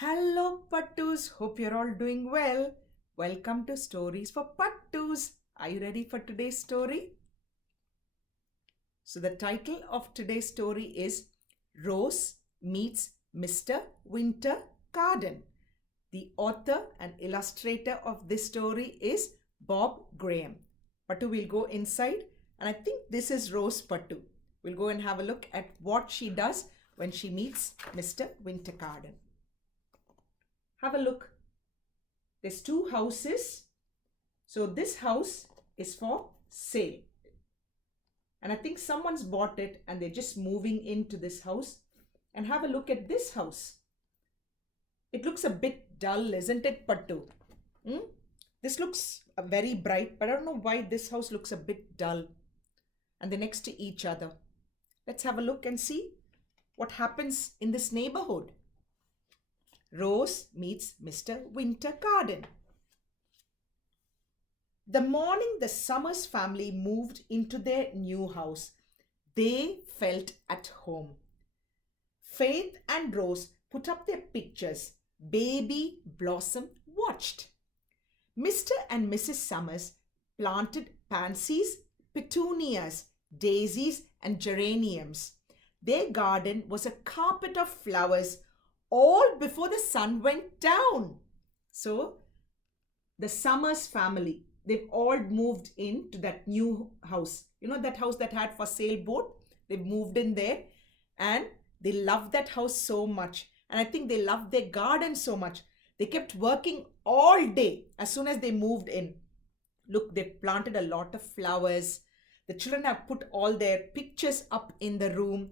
Hello, Pattus. Hope you're all doing well. Welcome to Stories for Pattus. Are you ready for today's story? So, the title of today's story is Rose Meets Mr. Wintergarten. The author and illustrator of this story is Bob Graham. Pattu, we'll go inside, and I think this is Rose Pattu. We'll go and have a look at what she does when she meets Mr. Wintergarten. Have a look. There's two houses. So this house is for sale. And I think someone's bought it and they're just moving into this house. And have a look at this house. It looks a bit dull, isn't it, Pattu? This looks very bright, but I don't know why this house looks a bit dull. And they're next to each other. Let's have a look and see what happens in this neighborhood. Rose meets Mr. Wintergarten. The morning the Summers family moved into their new house, they felt at home. Faith and Rose put up their pictures. Baby Blossom watched. Mr. and Mrs. Summers planted pansies, petunias, daisies, and geraniums. Their garden was a carpet of flowers all before the sun went down. So, the Summers family, they've all moved into that new house. You know that house that had for sale board? They've moved in there and they love that house so much. And I think they love their garden so much. They kept working all day as soon as they moved in. Look, they've planted a lot of flowers. The children have put all their pictures up in the room.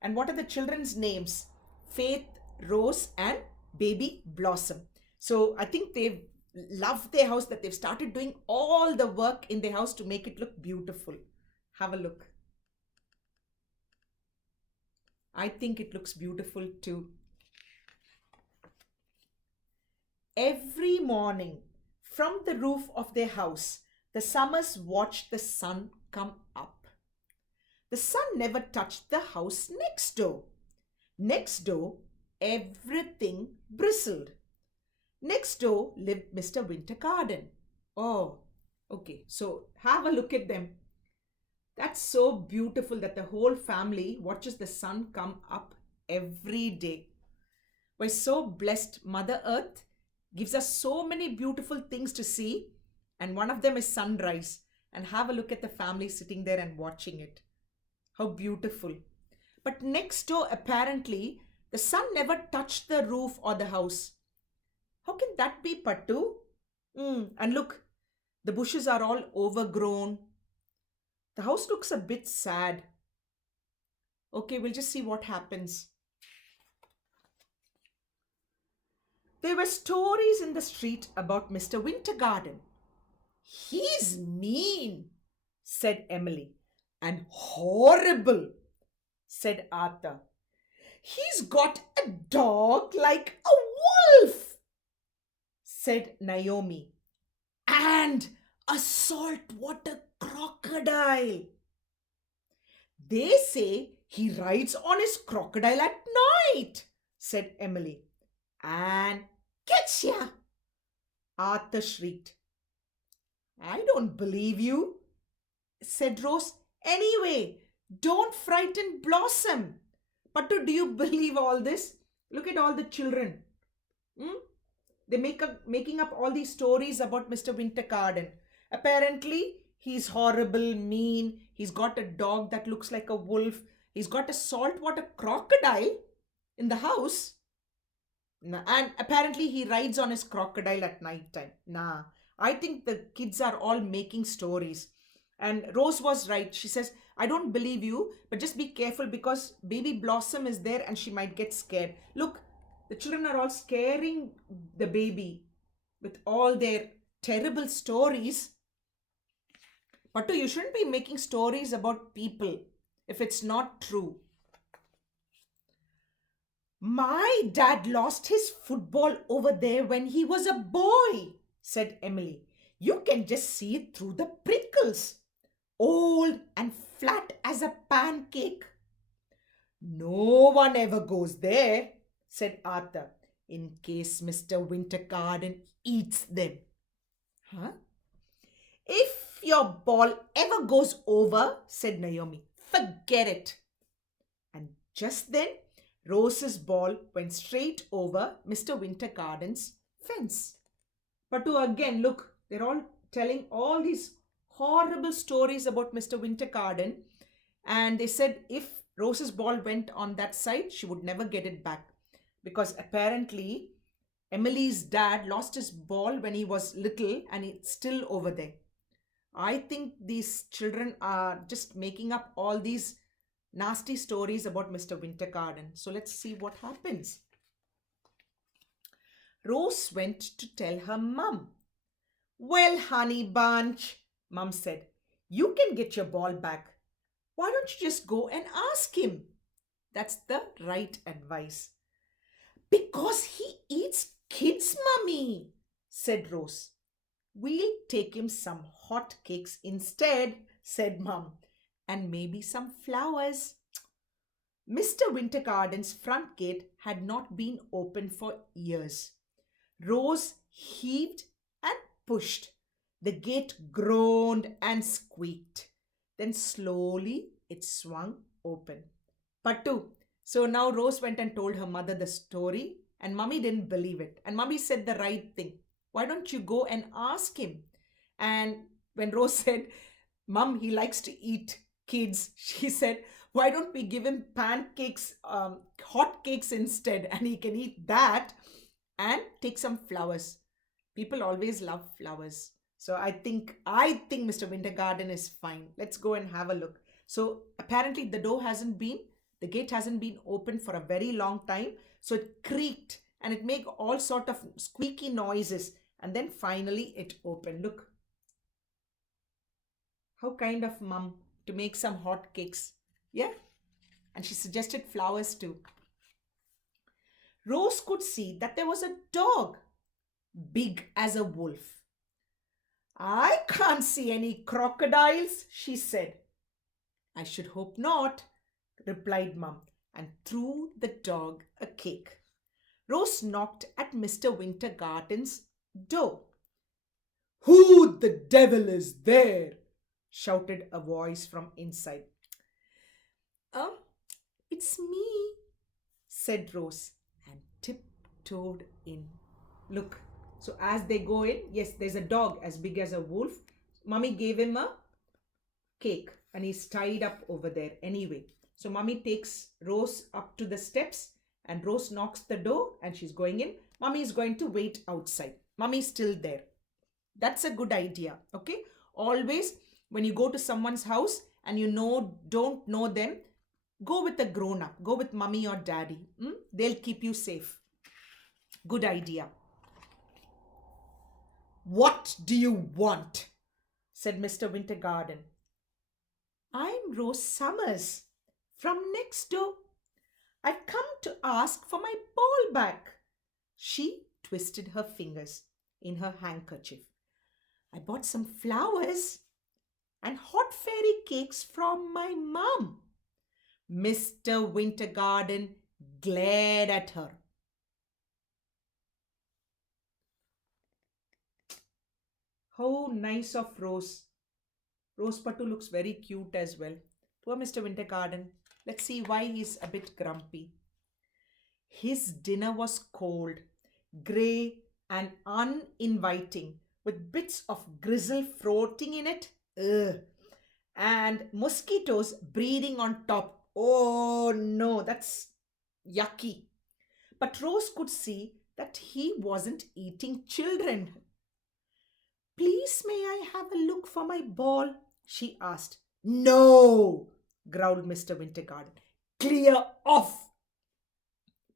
And what are the children's names? Faith, Rose, and Baby Blossom. So I think they've loved their house, that they've started doing all the work in their house to make it look beautiful. Have a look. I think it looks beautiful too. Every morning from the roof of their house, the Summers watched the sun come up. The sun never touched the house next door. Next door, everything bristled. Next door lived Mr. Wintergarten. Oh, okay. So have a look at them. That's so beautiful that the whole family watches the sun come up every day. We're so blessed. Mother Earth gives us so many beautiful things to see. And one of them is sunrise. And have a look at the family sitting there and watching it. How beautiful. But next door, apparently, the sun never touched the roof or the house. How can that be, Pattu? And look, the bushes are all overgrown. The house looks a bit sad. Okay, we'll just see what happens. There were stories in the street about Mr. Wintergarten. He's mean, said Emily. And horrible, said Arthur. He's got a dog like a wolf, said Naomi. And a saltwater crocodile. They say he rides on his crocodile at night, said Emily. And getcha, Arthur shrieked. I don't believe you, said Rose. Anyway, don't frighten Blossom. But do you believe all this? Look at all the children. They're making up all these stories about Mr. Wintergarten. Apparently, he's horrible, mean. He's got a dog that looks like a wolf. He's got a saltwater crocodile in the house. And apparently, he rides on his crocodile at night time. Nah, I think the kids are all making stories. And Rose was right. She says, I don't believe you, but just be careful because Baby Blossom is there and she might get scared. Look, the children are all scaring the baby with all their terrible stories. But you shouldn't be making stories about people if it's not true. My dad lost his football over there when he was a boy, said Emily. You can just see it through the prickles. Old and flat as a pancake. No one ever goes there, said Arthur. in case Mr. Wintergarten eats them. Huh? If your ball ever goes over, said Naomi, forget it. And just then, Rose's ball went straight over Mr. Wintergarten's fence. But to again, look, they're all telling all these horrible stories about Mr. Wintergarten. And they said if Rose's ball went on that side, she would never get it back. Because apparently, Emily's dad lost his ball when he was little and it's still over there. I think these children are just making up all these nasty stories about Mr. Wintergarten. So let's see what happens. Rose went to tell her mum. Well, honey bunch, mum said, you can get your ball back. Why don't you just go and ask him? That's the right advice. Because he eats kids, mummy, said Rose. We'll take him some hot cakes instead, said mum, and maybe some flowers. Mr. Wintergarten's front gate had not been opened for years. Rose heaved and pushed. The gate groaned and squeaked. Then slowly it swung open. Pattu. So now Rose went and told her mother the story, and mummy didn't believe it. And mummy said the right thing. Why don't you go and ask him? And when Rose said, Mum, he likes to eat kids, she said, why don't we give him pancakes, hot cakes instead, and he can eat that and take some flowers. People always love flowers. So I think Mr. Wintergarten is fine. Let's go and have a look. So apparently the gate hasn't been open for a very long time. So it creaked and it made all sort of squeaky noises. And then finally it opened. Look. How kind of mum to make some hot cakes. Yeah? And she suggested flowers too. Rose could see that there was a dog, big as a wolf. I can't see any crocodiles, she said. I should hope not, replied Mum, and threw the dog a cake. Rose knocked at Mr. Wintergarten's door. Who the devil is there? Shouted a voice from inside. It's me, said Rose, and tiptoed in. Look, so as they go in, yes, there's a dog as big as a wolf. Mummy gave him a cake and he's tied up over there anyway. So Mummy takes Rose up to the steps and Rose knocks the door and she's going in. Mummy is going to wait outside. Mummy's still there. That's a good idea, okay? Always, when you go to someone's house and don't know them, go with a grown-up. Go with mummy or daddy. They'll keep you safe. Good idea. What do you want? Said Mr. Wintergarten. I'm Rose Summers from next door. I've come to ask for my ball back. She twisted her fingers in her handkerchief. I bought some flowers and hot fairy cakes from my mum. Mr. Wintergarten glared at her. How nice of Rose. Rose Pattu looks very cute as well. Poor Mr. Wintergarten. Let's see why he's a bit grumpy. His dinner was cold, grey and uninviting, with bits of grizzle floating in it. Ugh. And mosquitoes breeding on top. Oh no, that's yucky. But Rose could see that he wasn't eating children. Please, may I have a look for my ball? She asked. No, growled Mr. Wintergarten. Clear off.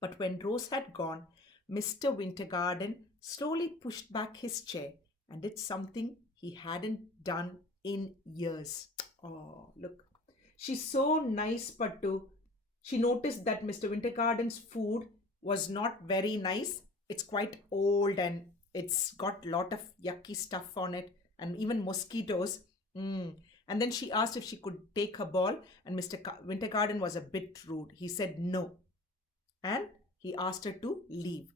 But when Rose had gone, Mr. Wintergarten slowly pushed back his chair and did something he hadn't done in years. Oh, look. She's so nice, Pattu. She noticed that Mr. Wintergarten's food was not very nice. It's quite old and it's got a lot of yucky stuff on it and even mosquitoes. And then she asked if she could take her ball and Mr. Wintergarten was a bit rude. He said no. And he asked her to leave.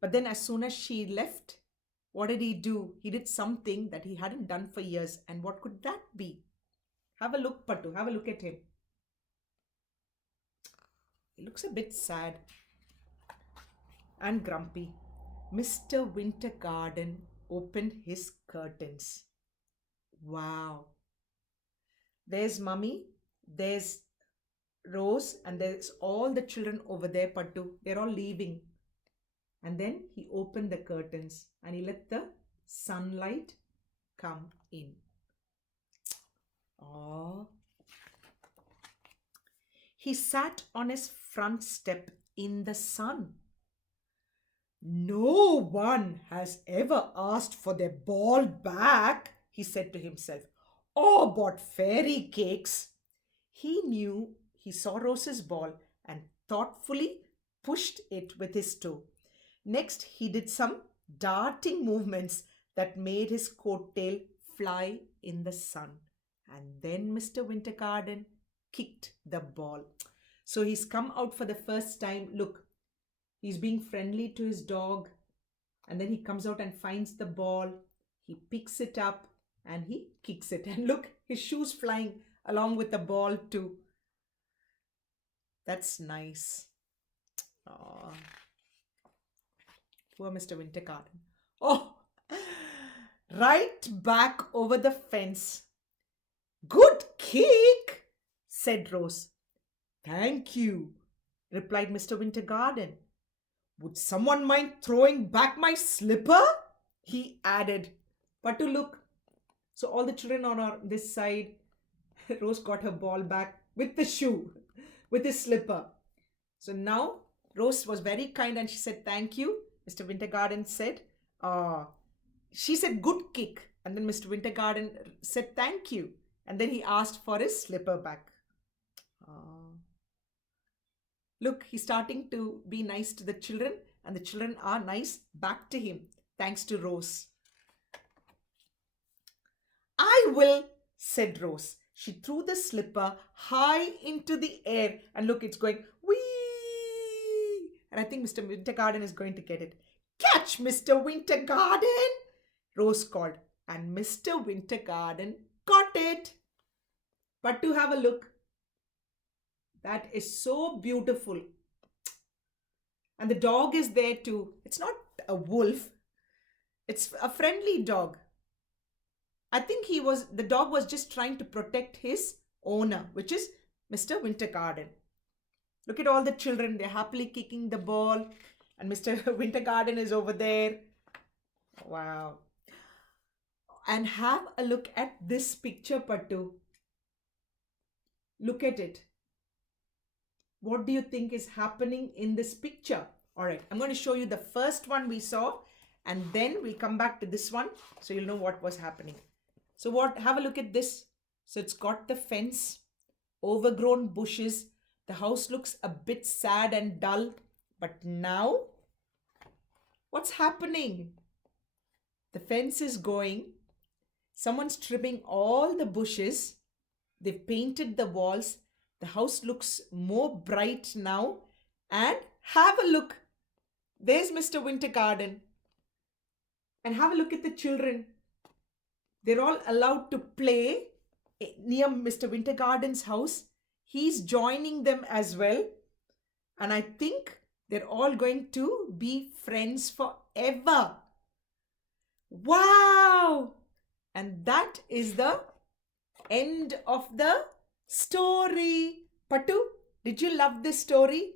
But then, as soon as she left, what did he do? He did something that he hadn't done for years. And what could that be? Have a look, Pattu. Have a look at him. He looks a bit sad and grumpy. Mr. Wintergarten opened his curtains. Wow. There's Mummy, there's Rose, and there's all the children over there, Pattu. They're all leaving. And then he opened the curtains and he let the sunlight come in. Oh. He sat on his front step in the sun. No one has ever asked for their ball back, he said to himself, or bought fairy cakes. He saw Rose's ball and thoughtfully pushed it with his toe. Next, he did some darting movements that made his coattail fly in the sun. And then Mr. Wintergarten kicked the ball. So he's come out for the first time. Look, he's being friendly to his dog. And then he comes out and finds the ball. He picks it up and he kicks it. And look, his shoes flying along with the ball too. That's nice. Aww. Poor Mr. Wintergarten. Oh, right back over the fence. Good kick, said Rose. Thank you, replied Mr. Wintergarten. Would someone mind throwing back my slipper? He added. But to look, so all the children on this side, Rose got her ball back with the shoe, with his slipper. So now Rose was very kind and she said, thank you. Mr. Wintergarten said, she said, good kick. And then Mr. Wintergarten said, thank you. And then he asked for his slipper back. Look, he's starting to be nice to the children, and the children are nice back to him, thanks to Rose. I will, said Rose. She threw the slipper high into the air, and look, it's going whee! And I think Mr. Wintergarten is going to get it. Catch, Mr. Wintergarten! Rose called, and Mr. Wintergarten got it. But to have a look, that is so beautiful. And the dog is there too. It's not a wolf. It's a friendly dog. I think the dog was just trying to protect his owner, which is Mr. Wintergarten. Look at all the children. They're happily kicking the ball. And Mr. Wintergarten is over there. Wow. And have a look at this picture, Pattu. Look at it. What do you think is happening in this picture? All right, I'm going to show you the first one we saw, and then we'll come back to this one so you'll know what was happening. So have a look at this. So it's got the fence, overgrown bushes. The house looks a bit sad and dull. But now, what's happening? The fence is going. Someone's trimming all the bushes. They've painted the walls. The house looks more bright now. And have a look. There's Mr. Wintergarten. And have a look at the children. They're all allowed to play near Mr. Wintergarten's house. He's joining them as well. And I think they're all going to be friends forever. Wow! And that is the end of the story. Pattu, did you love this story?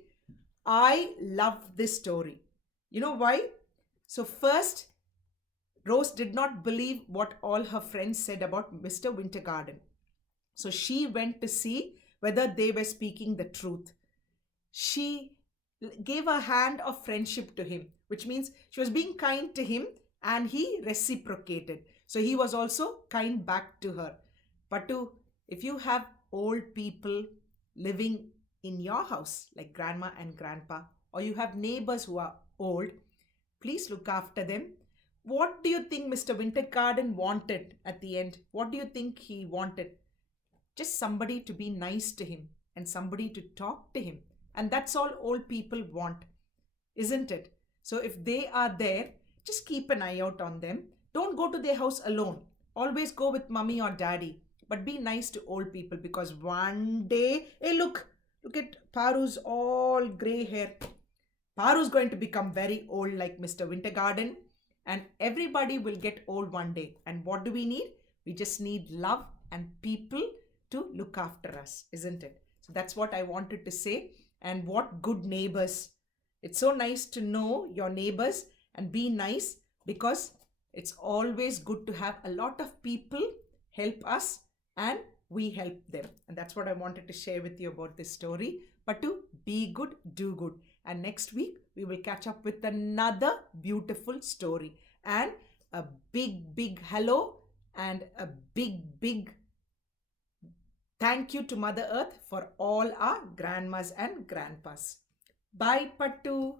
I love this story. You know why? So first, Rose did not believe what all her friends said about Mr. Wintergarten. So she went to see whether they were speaking the truth. She gave a hand of friendship to him, which means she was being kind to him and he reciprocated. So he was also kind back to her. Pattu, if you have old people living in your house, like grandma and grandpa, or you have neighbors who are old, please look after them. What do you think Mr. Wintergarten wanted at the end? What do you think he wanted? Just somebody to be nice to him and somebody to talk to him. And that's all old people want, isn't it? So if they are there, just keep an eye out on them. Don't go to their house alone. Always go with mummy or daddy. But be nice to old people, because one day, hey, look at Paru's all gray hair. Paru's going to become very old like Mr. Wintergarten, and everybody will get old one day. And what do we need? We just need love and people to look after us, isn't it? So that's what I wanted to say. And what good neighbors. It's so nice to know your neighbors and be nice, because it's always good to have a lot of people help us and we help them. And that's what I wanted to share with you about this story. But to be good, do good. And next week, we will catch up with another beautiful story. And a big, big hello and a big, big thank you to Mother Earth for all our grandmas and grandpas. Bye, Pattu.